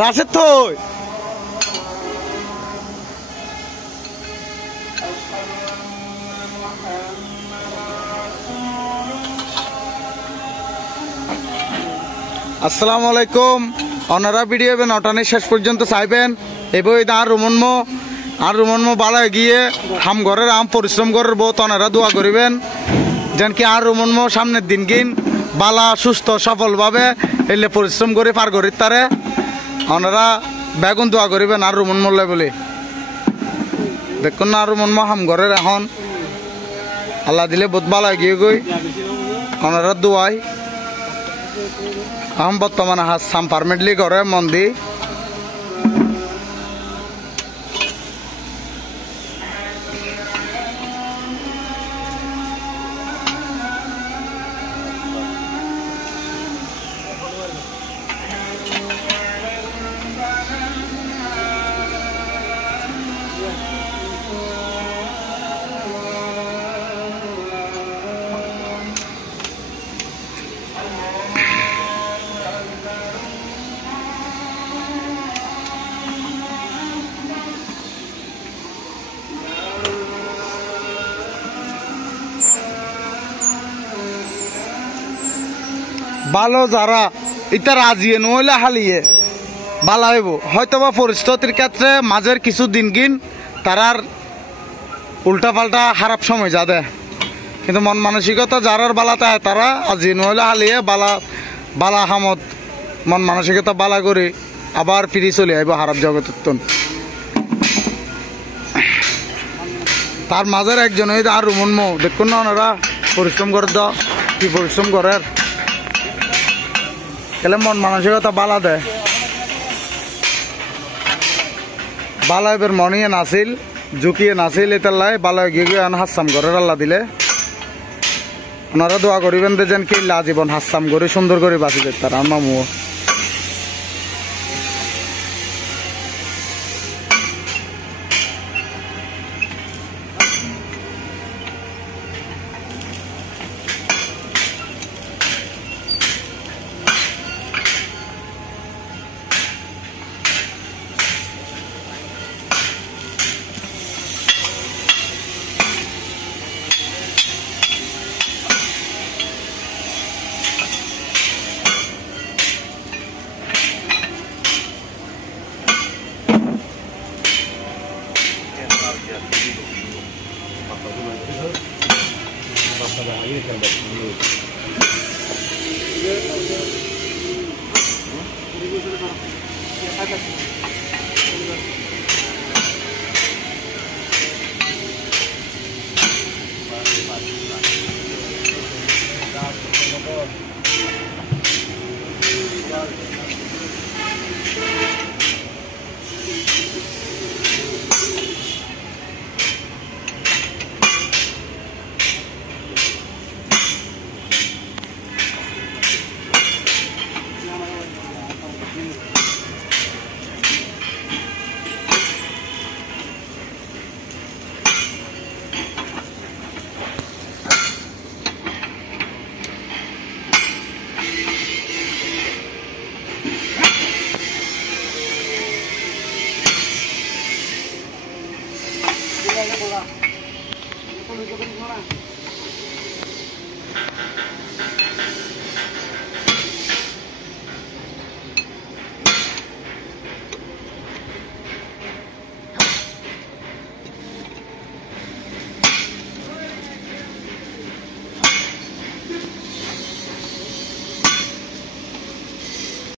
রাশেদ থই আসসালামু আলাইকুম। ওনারা ভিডিও নটানি শেষ পর্যন্ত চাইবেন এবই আর রুমনমো বালা গিয়ে হাম ঘরের আম পরিশ্রম করার বহুত ওনারা দোয়া করিবেন যেন কি আর রুমনমো সামনের দিন কিন বালা সুস্থ সফলভাবে এলে পরিশ্রম করে পার করি তারে ওনারা বেগুন দোয়া করিবেন আর রুমন মোল্লা বলে দেখুন না আর রুমনমো হাম ঘরের এখন আল্লাহ দিলে বহুত বালা গিয়ে গই ওনারা দোয়াই हम बर्तमान हासाम पारमेंटली करे मंदी ভালো যারা এটা রাজিয়ে নইলে হালিয়ে ভালো হইব হয়তোবা পরিস্থিতির ক্ষেত্রে মাঝের কিছু দিন গিন তারার উল্টা পাল্টা খারাপ সময় যাবে কিন্তু মন মানসিকতা যারার বালাতে তারা আজিয়ে নইলে হালিয়ে বালা হামত মন মানসিকতা বালা করে আবার ফিরে চলে আইব খারাপ জগতের তার মাঝের একজন হইতে আর রুমনমো দেখুন না ওনারা পরিশ্রম করে দাও কি পরিশ্রম করার কেলে মন মানসিকতা বালা দেয় বালা এবার মনিয়ে নাছিল ঝুঁকিয়ে নাছিল এটার বালা গিয়ে গিয়ে হাসাম করে আল্লাহ দিলে ওনারা দোয়া করিবেন যেন কি জীবন হাসাম করে সুন্দর করে বাঁচি যেত তার আমার মামু Hola.